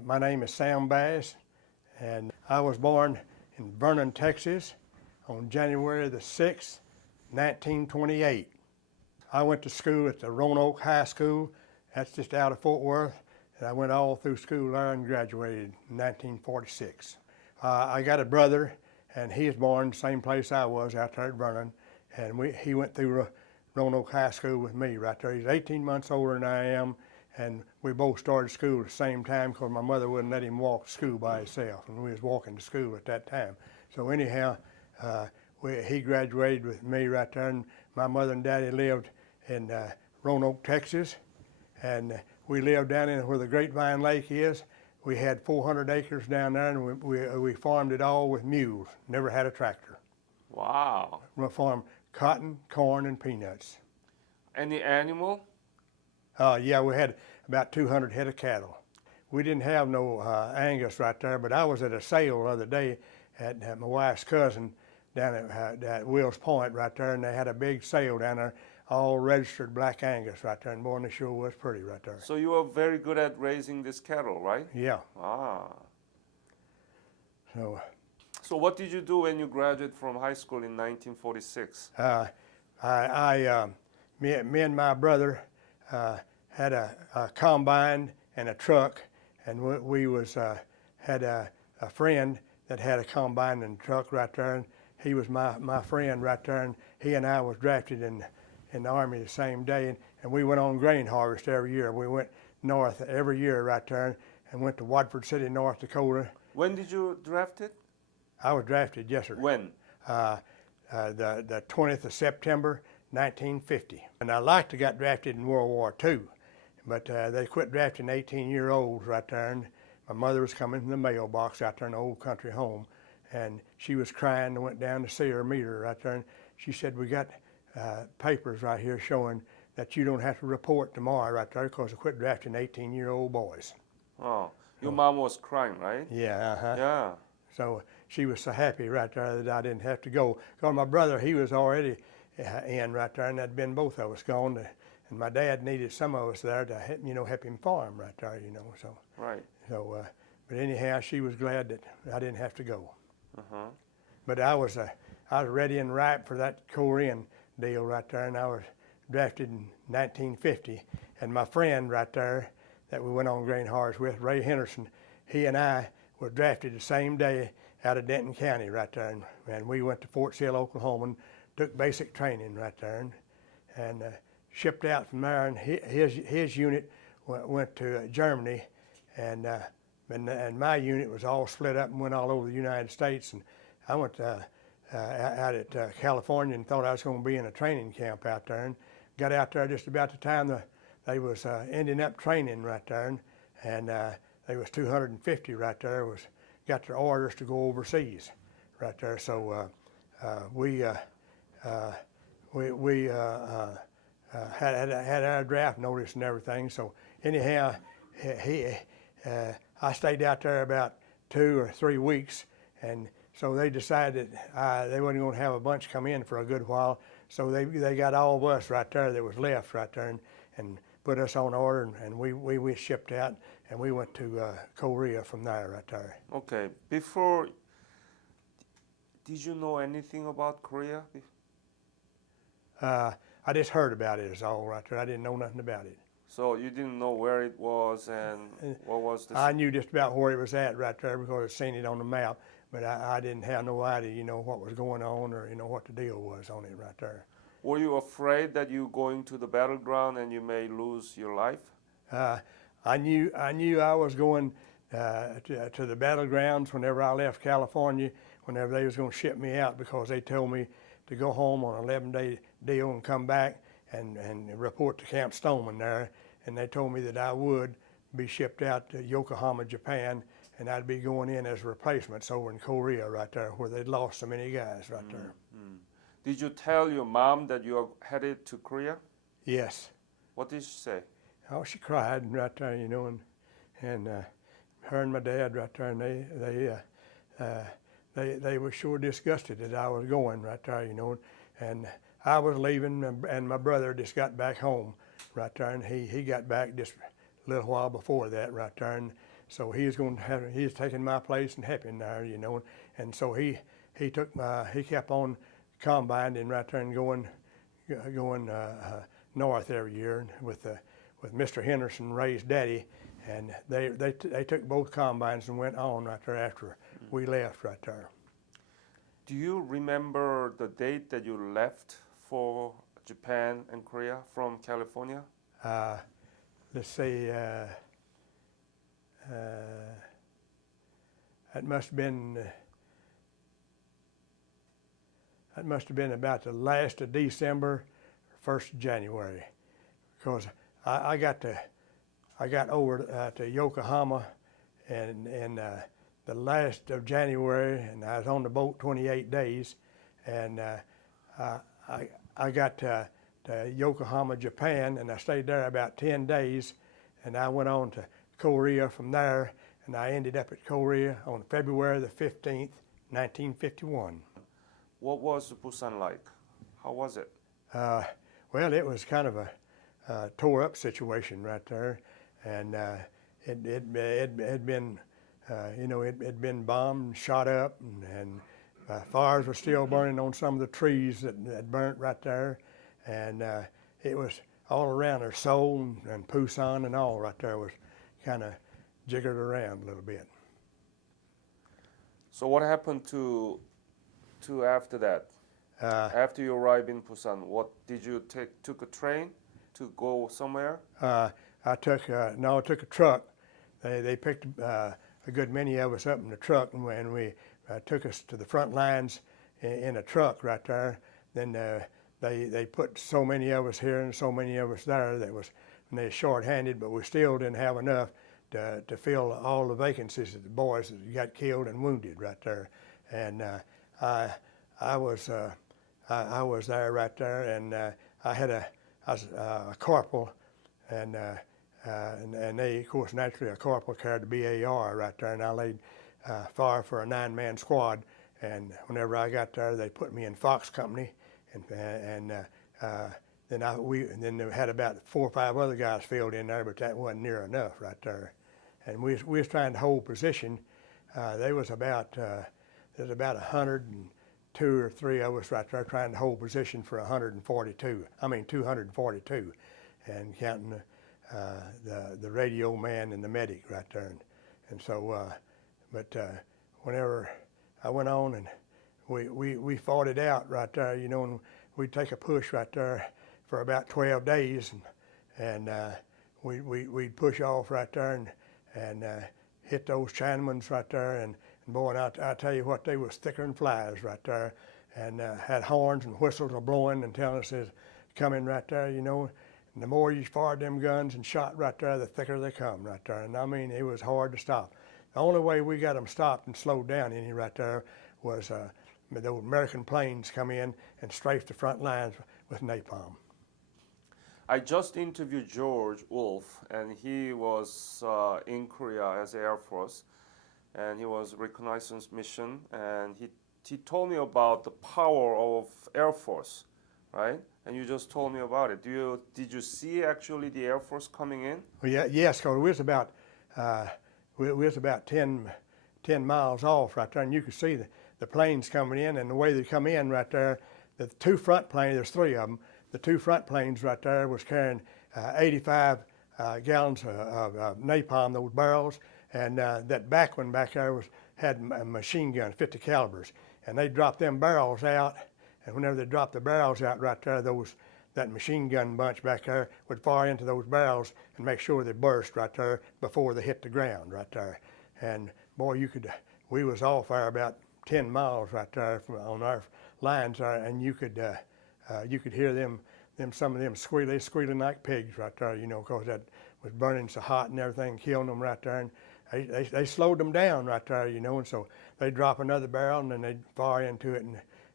My name is Sam Bass, and I was born in Vernon, Texas on January the 6th, 1928. I went to school at the Roanoke High School. That's just out of Fort Worth. And I went all through school there and graduated in 1946. I got a brother, and he was born the same place I was, out there at Vernon. And he went through Roanoke High School with me right there. He's 18 months older than I am, and we both started school at the same time because my mother wouldn't let him walk to school by himself, and we was walking to school at that time. So anyhow, he graduated with me right there, and my mother and daddy lived in Roanoke, Texas, and we lived down in where the Grapevine Lake is. We had 400 acres down there, and we farmed it all with mules. Never had a tractor. Wow. We farmed cotton, corn, and peanuts. Any animal? Yeah, we had about 200 head of cattle. We didn't have no Angus right there, but I was at a sale the other day at my wife's cousin down at Wills Point right there, and they had a big sale down there, all registered black Angus right there, and boy, they sure was pretty right there. So you are very good at raising this cattle, right? Yeah. Ah. So what did you do when you graduated from high school in 1946? Me and my brother had a combine and a truck, and we had a friend that had a combine and truck right there, and he was my friend right there, and he and I was drafted in the Army the same day, and we went on grain harvest every year. We went north every year right there, and went to Watford City, North Dakota. When did you draft it? I was drafted, yes, sir. When? The 20th of September, 1950. And I liked to got drafted in World War II, but they quit drafting 18-year-olds right there, and my mother was coming from the mailbox out there in the old country home, and she was crying. I went down to see her, meet her right there, and she said, we got papers right here showing that you don't have to report tomorrow right there because they quit drafting 18-year-old boys. Oh, your mom was crying, right? Yeah, Yeah. So she was so happy right there that I didn't have to go. Because my brother, he was already in right there, and that'd been both of us gone. And my dad needed some of us there to help him farm right there, So. Right. So, but anyhow, she was glad that I didn't have to go. Uh-huh. But I was ready and ripe for that Korean deal right there, and I was drafted in 1950. And my friend right there that we went on grain harvest with, Ray Henderson, he and I were drafted the same day out of Denton County right there, and we went to Fort Sill, Oklahoma, and took basic training right there, and shipped out from there. And his unit went to Germany, and my unit was all split up and went all over the United States. And I went out at California and thought I was going to be in a training camp out there, and got out there just about the time they was ending up training right there, and there was 250 right there got their orders to go overseas right there. So we had our draft notice and everything. So anyhow, I stayed out there about 2 or 3 weeks, and so they decided they wasn't going to have a bunch come in for a good while. So they got all of us right there that was left right there, and put us on order, and we shipped out, and we went to Korea from there right there. Okay. Before, did you know anything about Korea? I just heard about it is all right there. I didn't know nothing about it. So you didn't know where it was and what was the... I knew just about where it was at right there because I'd seen it on the map, but I didn't have no idea, what was going on or, what the deal was on it right there. Were you afraid that you going to the battleground and you may lose your life? I knew I was going to the battlegrounds whenever I left California, whenever they was going to ship me out, because they told me to go home on an 11-day deal and come back and report to Camp Stoneman there. And they told me that I would be shipped out to Yokohama, Japan, and I'd be going in as replacements over in Korea right there, where they'd lost so many guys right there. Did you tell your mom that you are headed to Korea? Yes. What did she say? Oh, she cried right there, and her and my dad right there, and they were sure disgusted that I was going right there, and I was leaving, and my brother just got back home right there, and he got back just a little while before that right there, and so he's taking my place and helping there, you know, and so he kept on combining right there and going north every year with Mr. Henderson, Ray's daddy, and they took both combines and went on right there after we left right there. Do you remember the date that you left for Japan and Korea from California? Let's see, that must have been about the last of December, 1st of January, because I got over to Yokohama and the last of January, and I was on the boat 28 days, and I got to Yokohama, Japan, and I stayed there about 10 days, and I went on to Korea from there, and I ended up at Korea on February the 15th, 1951. What was Busan like? How was it? Well, it was kind of a tore-up situation right there, and it had been, you know, it had been bombed and shot up, and fires were still burning on some of the trees that burnt right there, and it was all around there. Seoul and Busan and all right there was kind of jiggered around a little bit. So what happened to after that? After you arrived in Busan, what did you took a train to go somewhere? I took a truck. They picked a good many of us up in the truck, and we took us to the front lines in a truck right there. Then they put so many of us here and so many of us there that was, and they were short-handed, but we still didn't have enough to fill all the vacancies of the boys that got killed and wounded right there. And I was there right there, and I was a corporal, and they, of course, naturally a corporal carried the BAR right there, and I laid fire for a 9-man squad. And whenever I got there, they put me in Fox Company, and then they had about 4 or 5 other guys filled in there, but that wasn't near enough right there. And we was trying to hold position. There was about 102 or 3 of us right there trying to hold position for 242, and counting the radio man and the medic right there. And so, whenever I went on and we fought it out right there, you know, and we'd take a push right there for about 12 days, and we'd push off right there and hit those Chinamans right there, and boy, and I tell you what, they was thicker than flies right there, and had horns and whistles a blowing and telling us it's coming right there, you know. And the more you fired them guns and shot right there, the thicker they come right there. And I mean, it was hard to stop. The only way we got them stopped and slowed down any right there was the American planes come in and strafed the front lines with napalm. I just interviewed George Wolf, and he was in Korea as Air Force, and he was reconnaissance mission, and he told me about the power of Air Force, right? And you just told me about it. Did you see actually the Air Force coming in? Well, yes, because we was about 10 miles off right there, and you could see the planes coming in, and the way they come in right there, the 2 front planes, there's 3 of them, the 2 front planes right there was carrying 85 gallons of napalm, those barrels, and that back one back there had a machine gun, 50 calibers, and they dropped them barrels out, and whenever they dropped the barrels out right there, that machine gun bunch back there would fire into those barrels and make sure they burst right there before they hit the ground right there. And boy, we was off there about 10 miles right there on our lines there, and you could hear some of them squealing like pigs right there, you know, because that was burning so hot and everything, killing them right there. And they slowed them down right there, you know, and so they'd drop another barrel and then they'd fire into it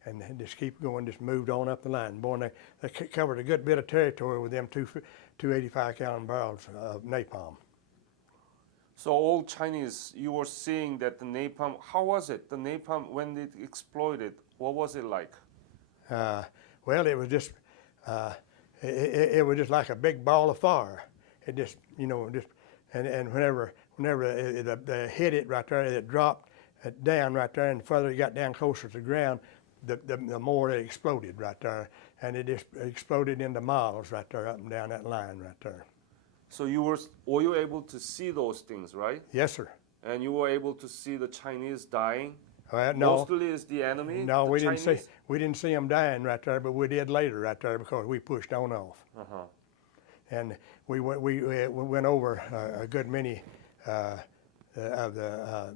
and just keep going, just moved on up the line. Boy, and they covered a good bit of territory with them 285 gallon barrels of napalm. So all Chinese, you were seeing that the napalm, how was it? The napalm, when it exploded, what was it like? Well, it was just, it was just like a big ball of fire. It just, you know, and whenever whenever they hit it right there, it dropped down right there, and the further it got down closer to the ground, the more it exploded right there, and it just exploded into miles right there, up and down that line right there. So were you able to see those things, right? Yes, sir. And you were able to see the Chinese dying? No, Mostly is the enemy? no, the we Chinese? didn't see them dying right there, but we did later right there because we pushed on off. Uh-huh. And we went over a good many of the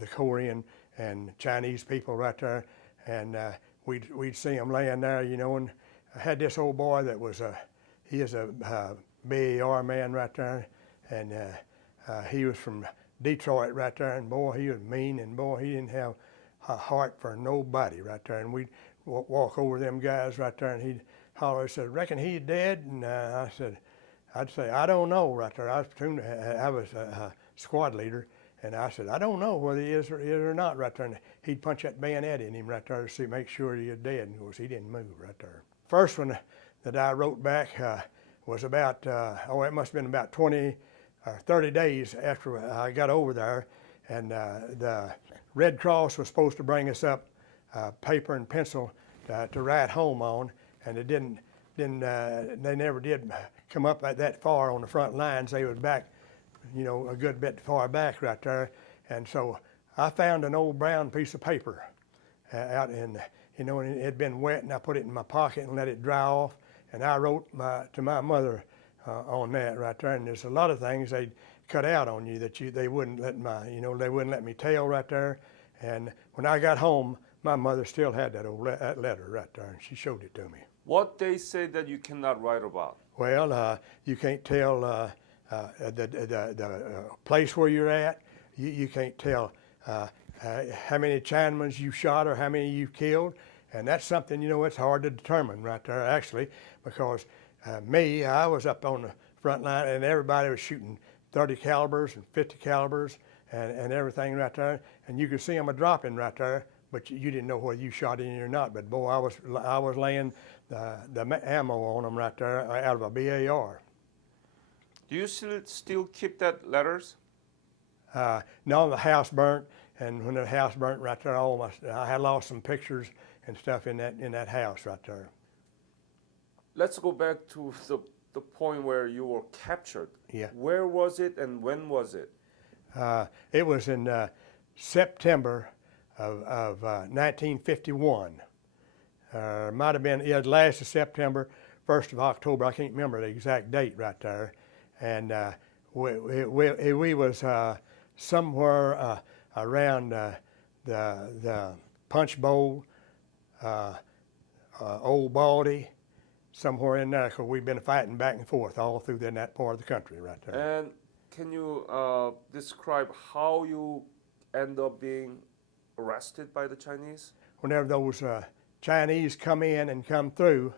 the Korean and Chinese people right there, and we'd see them laying there, and I had this old boy that was he is a BAR man right there, and he was from Detroit right there, and boy, he was mean, and boy, he didn't have a heart for nobody right there, and we'd walk over them guys right there, and he'd holler, he said, "Reckon he's dead?" And I'd say, "I don't know," right there. I was a squad leader, and I said, "I don't know whether he is or not," right there. And he'd punch that bayonet in him right there to make sure he was dead, and of course he didn't move right there. First one that I wrote back was about, it must have been about 20 or 30 days after I got over there, and the Red Cross was supposed to bring us up paper and pencil to write home on, and it didn't. They never did come up that far on the front lines. They was back, a good bit far back right there, and so I found an old brown piece of paper out in, and it had been wet, and I put it in my pocket and let it dry off, and I wrote to my mother on that right there. And there's a lot of things they'd cut out on you that they wouldn't let they wouldn't let me tell right there. And when I got home, my mother still had that old that letter right there, and she showed it to me. What they say that you cannot write about? Well, you can't tell the place where you're at. You can't tell how many Chinamen you shot or how many you killed, and that's something it's hard to determine right there actually, because I was up on the front line and everybody was shooting 30 calibers and 50 calibers and everything right there, and you could see them a dropping right there, but you didn't know whether you shot any or not. But boy, I was laying the ammo on them right there out of a BAR. Do you still keep that letters? No, the house burnt, and when the house burnt right there, I had lost some pictures and stuff in that house right there. Let's go back to the point where you were captured. Yeah. Where was it and when was it? It was in September of 1951. Might have been last of September, 1st of October. I can't remember the exact date right there. And we was somewhere around the Punch Bowl, Old Baldy, somewhere in there, because we've been fighting back and forth all through that part of the country right there. And can you describe how you end up being arrested by the Chinese? Whenever those Chinese come in and come through,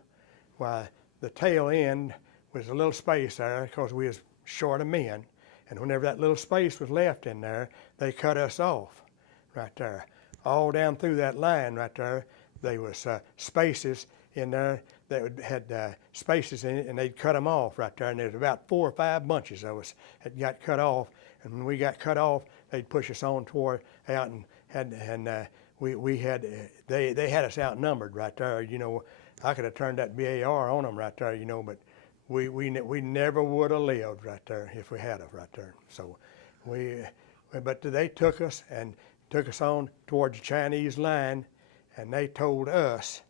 why, the tail end was a little space there because we was short of men, and whenever that little space was left in there, they cut us off right there. All down through that line right there, there was spaces in there that had spaces in it, and they'd cut them off right there, and there was about 4 or 5 bunches of us that got cut off, and when we got cut off, they'd push us on toward out, and they had us outnumbered right there. I could have turned that BAR on them right there, but we never would have lived right there if we had of right there. So but they took us on towards the Chinese line, and they told us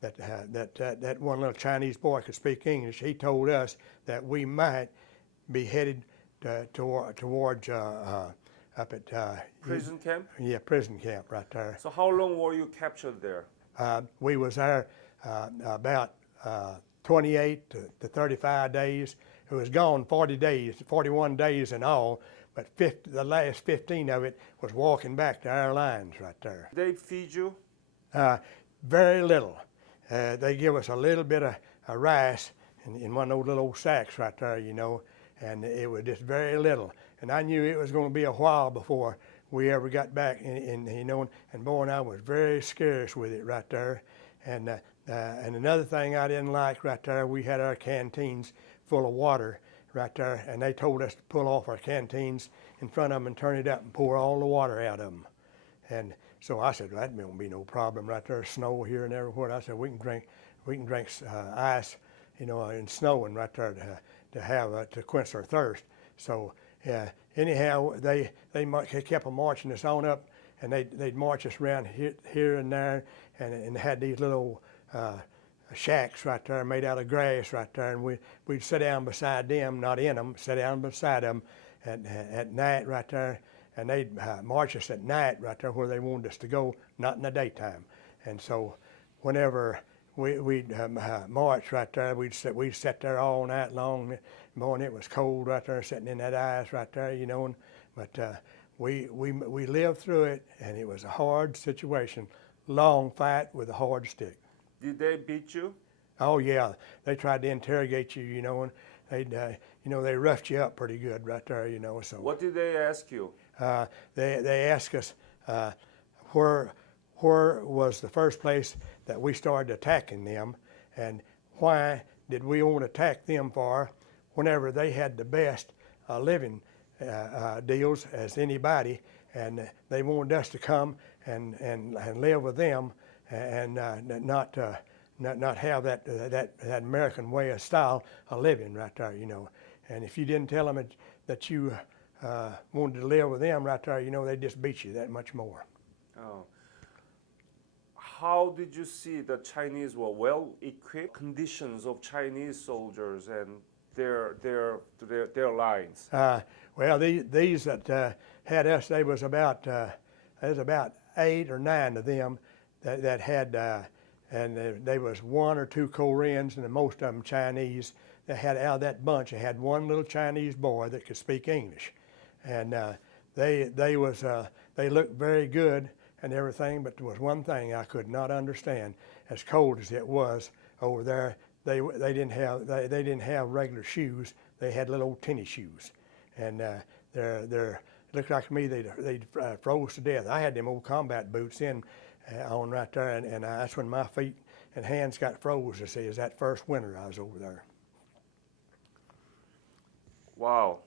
that one little Chinese boy could speak English. He told us that we might be headed towards up at Prison camp? Yeah, prison camp right there. So how long were you captured there? We was there about 28 to 35 days. It was gone 41 days in all, but the last 15 of it was walking back to our lines right there. They feed you? Very little. They give us a little bit of rice in one of those little old sacks right there, and it was just very little. And I knew it was going to be a while before we ever got back, and boy, and I was very scarce with it right there. And another thing I didn't like right there, we had our canteens full of water right there, and they told us to pull off our canteens in front of them and turn it up and pour all the water out of them. And so I said, well, that won't be no problem right there. Snow here and everywhere. I said, we can drink ice, and snow and right there to have to quench our thirst. So anyhow, they kept on marching us on up, and they'd march us around here and there, and had these little shacks right there made out of grass right there, and we'd sit down beside them, not in them, sit down beside them at night right there, and they'd march us at night right there where they wanted us to go, not in the daytime. And so whenever we'd march right there, we'd sit there all night long. Morning it was cold right there, sitting in that ice right there, but we lived through it, and it was a hard situation, long fight with a hard stick. Did they beat you? Oh yeah, they tried to interrogate you, and they roughed you up pretty good right there, So What did they ask you? they asked us where was the first place that we started attacking them, and why did we want to attack them for, whenever they had the best living deals as anybody, and they wanted us to come and live with them, and not have that American way of style of living right there, And if you didn't tell them that you wanted to live with them right there, they'd just beat you that much more. Oh. How did you see the Chinese were well equipped? Conditions of Chinese soldiers and their lines. Well, these that had us, there was about 8 or 9 of them that had, and there was 1 or 2 Koreans, and most of them Chinese. They had, out of that bunch, they had one little Chinese boy that could speak English, and they looked very good and everything, but there was one thing I could not understand. As cold as it was over there, they didn't have regular shoes. They had little old tennis shoes, and it looked like to me they'd froze to death. I had them old combat boots on right there, and that's when my feet and hands got froze. To see, is that first winter I was over there. Wow.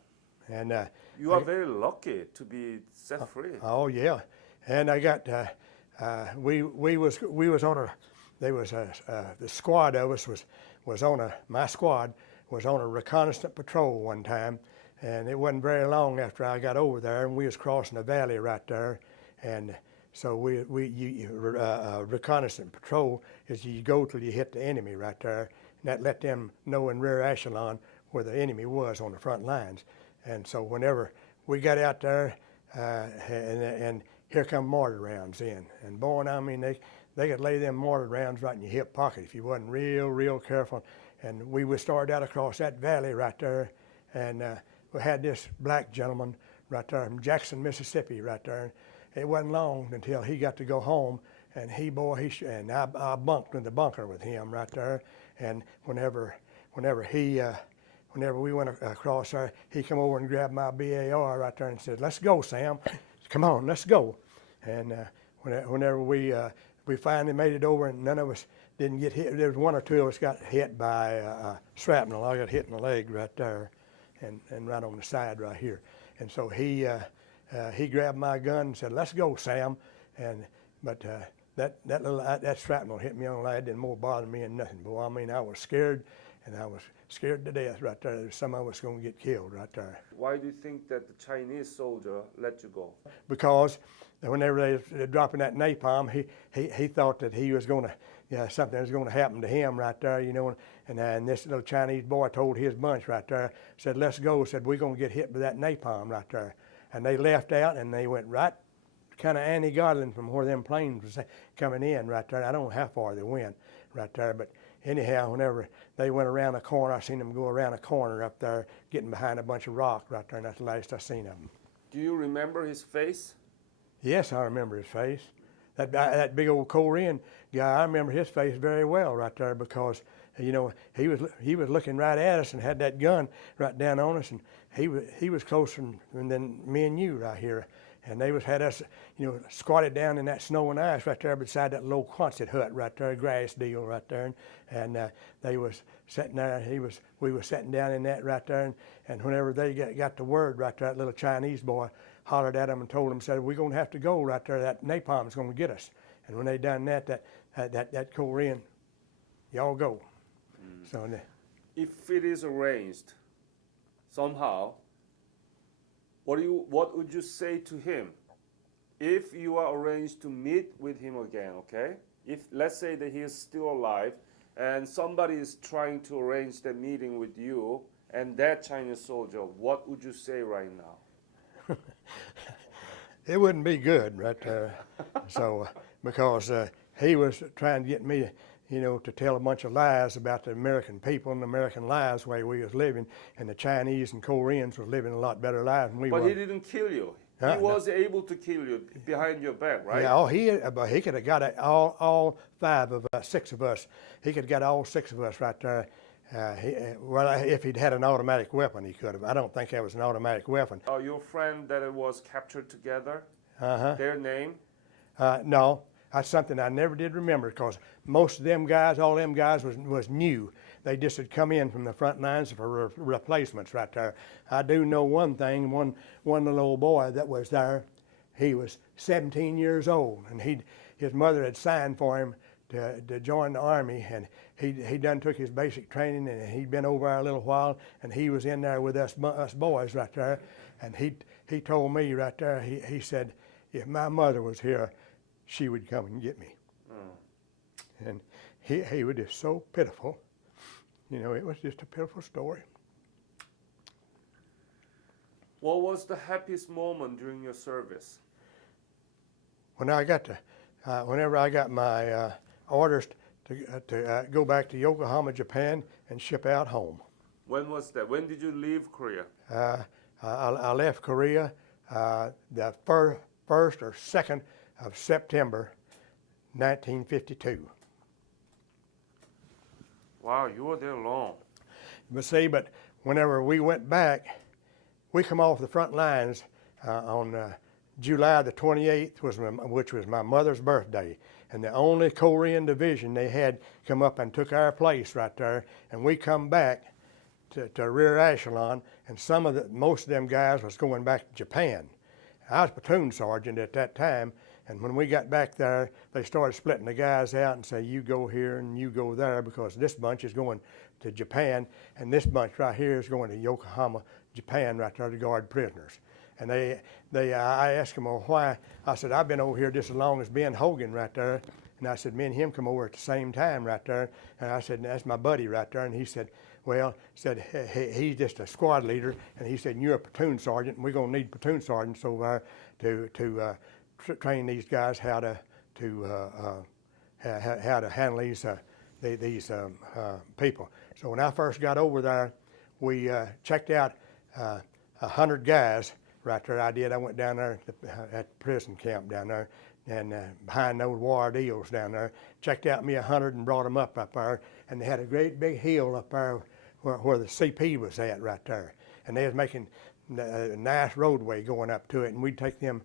And you are very lucky to be set free. Oh yeah, and I got we was on a, there was the squad of us was on my squad was on a reconnaissance patrol one time, and it wasn't very long after I got over there, and we was crossing a valley right there, and so reconnaissance patrol is you go till you hit the enemy right there, and that let them know in rear echelon where the enemy was on the front lines. And so whenever we got out there, and here come mortar rounds in, and boy, I mean, they could lay them mortar rounds right in your hip pocket if you wasn't real careful. And we would start out across that valley right there, and we had this black gentleman right there from Jackson, Mississippi right there. It wasn't long until he got to go home, and I bunked in the bunker with him right there. And whenever we went across there, he come over and grabbed my BAR right there and said, "Let's go, Sam. Come on, let's go." And whenever we finally made it over, and none of us didn't get hit. There was 1 or 2 of us got hit by shrapnel. I got hit in the leg right there, and right on the side right here. And so he grabbed my gun and said, "Let's go, Sam." But that shrapnel hit me on the leg, didn't more bother me than nothing. Boy, I mean, I was scared, and I was scared to death right there. There's some of us going to get killed right there. Why do you think that the Chinese soldier let you go? Because whenever they were dropping that napalm, he thought that he was going to, something was going to happen to him right there, And this little Chinese boy told his bunch right there, said, "Let's go." Said, "We're going to get hit by that napalm right there." And they left out, and they went right kind of Annie-Godlin from where them planes was coming in right there. I don't know how far they went right there, but anyhow, whenever they went around a corner, I seen them go around a corner up there, getting behind a bunch of rock right there, and that's the last I seen of them. Do you remember his face? Yes, I remember his face. That big old Korean guy, I remember his face very well right there, because he was looking right at us and had that gun right down on us, and he was closer than me and you right here, And they had us, squatted down in that snow and ice right there beside that little Quonset hut right there, grass deal right there. And they was sitting there. We was sitting down in that right there. And whenever they got the word right there, that little Chinese boy hollered at them and told them, said, "We're gonna have to go right there. That napalm's gonna get us." And when they done that Korean, y'all go. So. If it is arranged somehow, what would you say to him if you are arranged to meet with him again, okay? If let's say that he is still alive and somebody is trying to arrange that meeting with you and that Chinese soldier, what would you say right now? It wouldn't be good right there. So, because he was trying to get me to tell a bunch of lies about the American people and the American lives, the way we was living, and the Chinese and Koreans was living a lot better lives than we were. But he didn't kill you. He was able to kill you behind your back, right? Yeah, but he could have got all six of us. He could have got all six of us right there. If he'd had an automatic weapon, he could have. I don't think that was an automatic weapon. Your friend that was captured together, their name? No. That's something I never did remember, because most of them guys, all them guys was new. They just had come in from the front lines for replacements right there. I do know one thing, one little old boy that was there, he was 17 years old, and his mother had signed for him to join the Army, and he done took his basic training, and he'd been over there a little while, and he was in there with us boys right there, and he told me right there, he said, if my mother was here, she would come and get me. And he was just so pitiful. It was just a pitiful story. What was the happiest moment during your service? Whenever I got my orders to go back to Yokohama, Japan, and ship out home. When was that? When did you leave Korea? I left Korea the first or second of September 1952. Wow, you were there long. But whenever we went back, we come off the front lines on July the 28th, which was my mother's birthday. And the only Korean division they had come up and took our place right there. And we come back to rear echelon, and most of them guys was going back to Japan. I was platoon sergeant at that time. And when we got back there, they started splitting the guys out and say, you go here and you go there, because this bunch is going to Japan, and this bunch right here is going to Yokohama, Japan, right there to guard prisoners. And I asked them, well, why? I said, I've been over here just as long as Ben Hogan right there. And I said, me and him come over at the same time right there. And I said, that's my buddy right there. And he said, well, he's just a squad leader. And he said, you're a platoon sergeant, and we're going to need platoon sergeants over there to train these guys how to handle these people. So when I first got over there, we checked out 100 guys right there. I went down there at the prison camp down there, and behind those wired eels down there, checked out me 100 and brought them up there, and they had a great big hill up there where the CP was at right there, and they was making a nice roadway going up to it, and we'd take them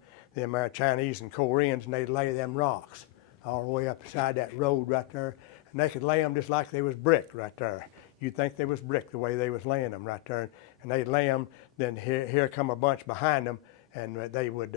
Chinese and Koreans, and they'd lay them rocks all the way up beside that road right there, and they could lay them just like they was brick right there. You'd think they was brick the way they was laying them right there, and they'd lay them. Then here come a bunch behind them, and they would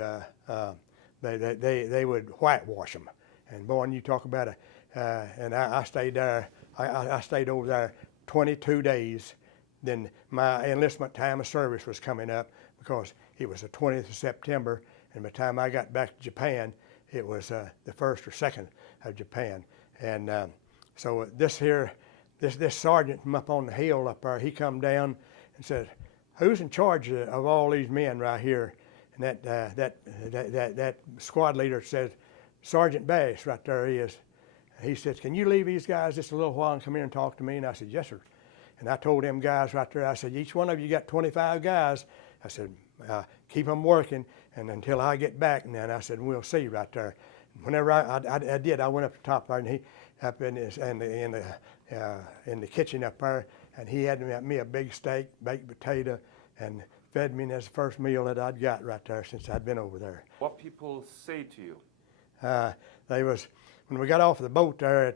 whitewash them. And boy, you talk about and I stayed there. I stayed over there 22 days. Then my enlistment time of service was coming up, because it was the 20th of September. And by the time I got back to Japan, it was the 1st or 2nd of Japan. And so this sergeant from up on the hill up there, he come down and said, who's in charge of all these men right here? And that squad leader said, Sergeant Bass right there he is. And he says, can you leave these guys just a little while and come here and talk to me? And I said, yes, sir. And I told them guys right there, I said, each one of you got 25 guys. I said, keep them working, and until I get back. And then I said, we'll see right there. And whenever I did, I went up the top there, and he up in the kitchen up there, and he had me a big steak, baked potato, and fed me, and that's the first meal that I'd got right there since I'd been over there. What people say to you? They was, when we got off the boat there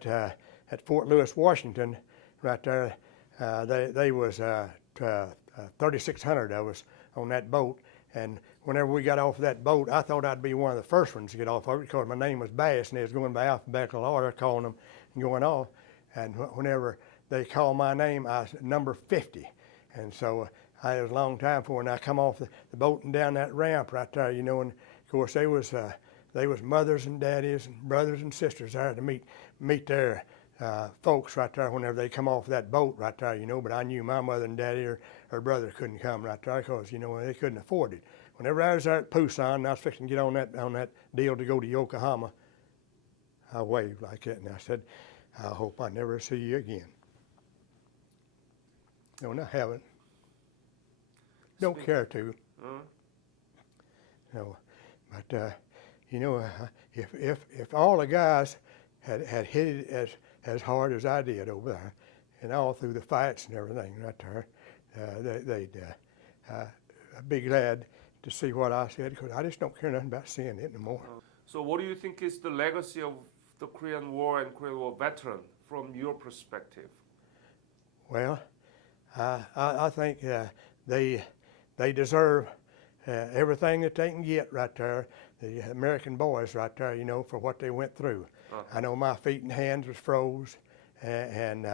at Fort Lewis, Washington, right there, they was 3,600 of us on that boat, and whenever we got off that boat, I thought I'd be one of the first ones to get off of it because my name was Bass, and they was going by alphabetical order, calling them and going off, and whenever they called my name, I was number 50, and so it was a long time for when I come off the boat and down that ramp right there, you know, and of course they was mothers and daddies and brothers and sisters there to meet their folks right there whenever they come off that boat right there, you know. But I knew my mother and daddy or brother couldn't come right there because, you know, they couldn't afford it. Whenever I was there at Pusan and I was fixing to get on that deal to go to Yokohama, I waved like that and I said, I hope I never see you again. No, and I haven't. Don't care to. No, but you know, if all the guys had hit it as hard as I did over there, and all through the fights and everything right there, they'd be glad to see what I said because I just don't care nothing about seeing it anymore. So what do you think is the legacy of the Korean War and Korean War veteran from your perspective? Well, I think they deserve everything that they can get right there, the American boys right there, you know, for what they went through. I know my feet and hands was froze, and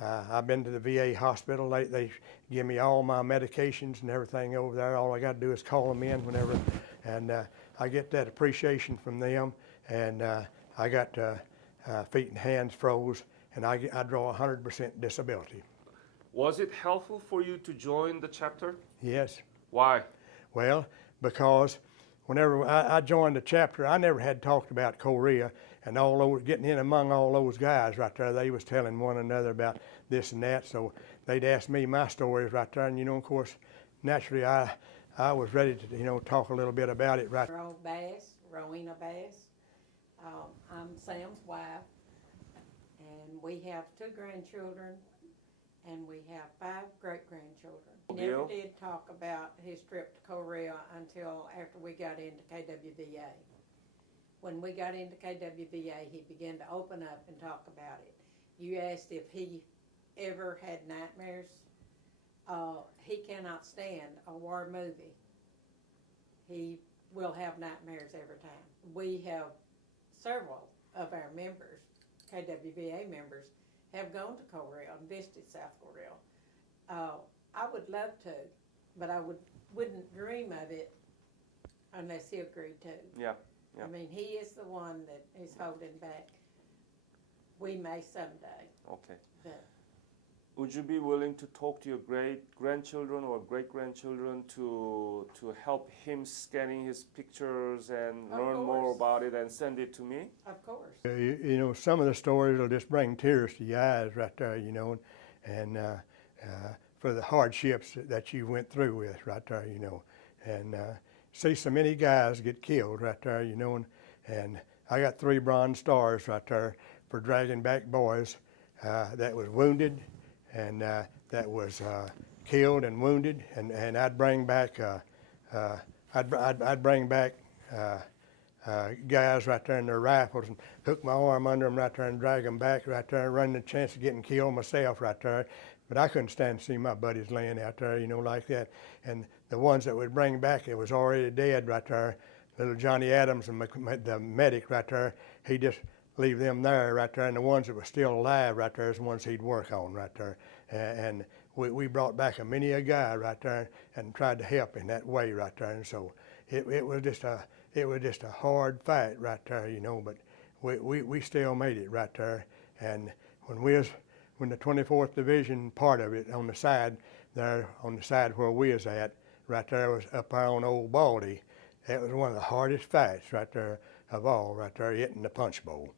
I've been to the VA hospital. They give me all my medications and everything over there. All I got to do is call them in whenever, and I get that appreciation from them. And I got feet and hands froze, and I draw 100% disability. Was it helpful for you to join the chapter? Yes. Why? Well, because whenever I joined the chapter, I never had talked about Korea and all those, getting in among all those guys right there. They was telling one another about this and that, so they'd ask me my stories right there. And, you know, of course, naturally, I was ready to, you know, talk a little bit about it right. Earl Bass, Rowena Bass. I'm Sam's wife, and we have 2 grandchildren, and we have 5 great-grandchildren. He never did talk about his trip to Korea until after we got into KWVA. When we got into KWVA, he began to open up and talk about it. You asked if he ever had nightmares. He cannot stand a war movie. He will have nightmares every time. We have several of our members, KWVA members, have gone to Korea and visited South Korea. I would love to, but I wouldn't dream of it unless he agreed to. Yeah. I mean, he is the one that is holding back. We may someday. Okay. But Would you be willing to talk to your great-grandchildren or great-grandchildren to help him scanning his pictures and Of learn more course. about it and send it to me? of course. You know, some of the stories will just bring tears to your eyes right there, you know, and for the hardships that you went through with right there, you know, and see so many guys get killed right there, you know, and I got 3 Bronze Stars right there for dragging back boys that was wounded and that was killed and wounded, and I'd bring back I'd bring back guys right there in their rifles and hook my arm under them right there and drag them back right there and run the chance of getting killed myself right there. But I couldn't stand to see my buddies laying out there, you know, like that. And the ones that would bring back, it was already dead right there. Little Johnny Adams and the medic right there, he just leave them there right there. And the ones that were still alive right there is the ones he'd work on right there. And we brought back many a guy right there and tried to help in that way right there. And so it was just a hard fight right there, you know, but we still made it right there. And when the 24th Division part of it on the side there, on the side where we was at, right there was up there on Old Baldy. That was one of the hardest fights right there of all, right there, hitting the punch bowl.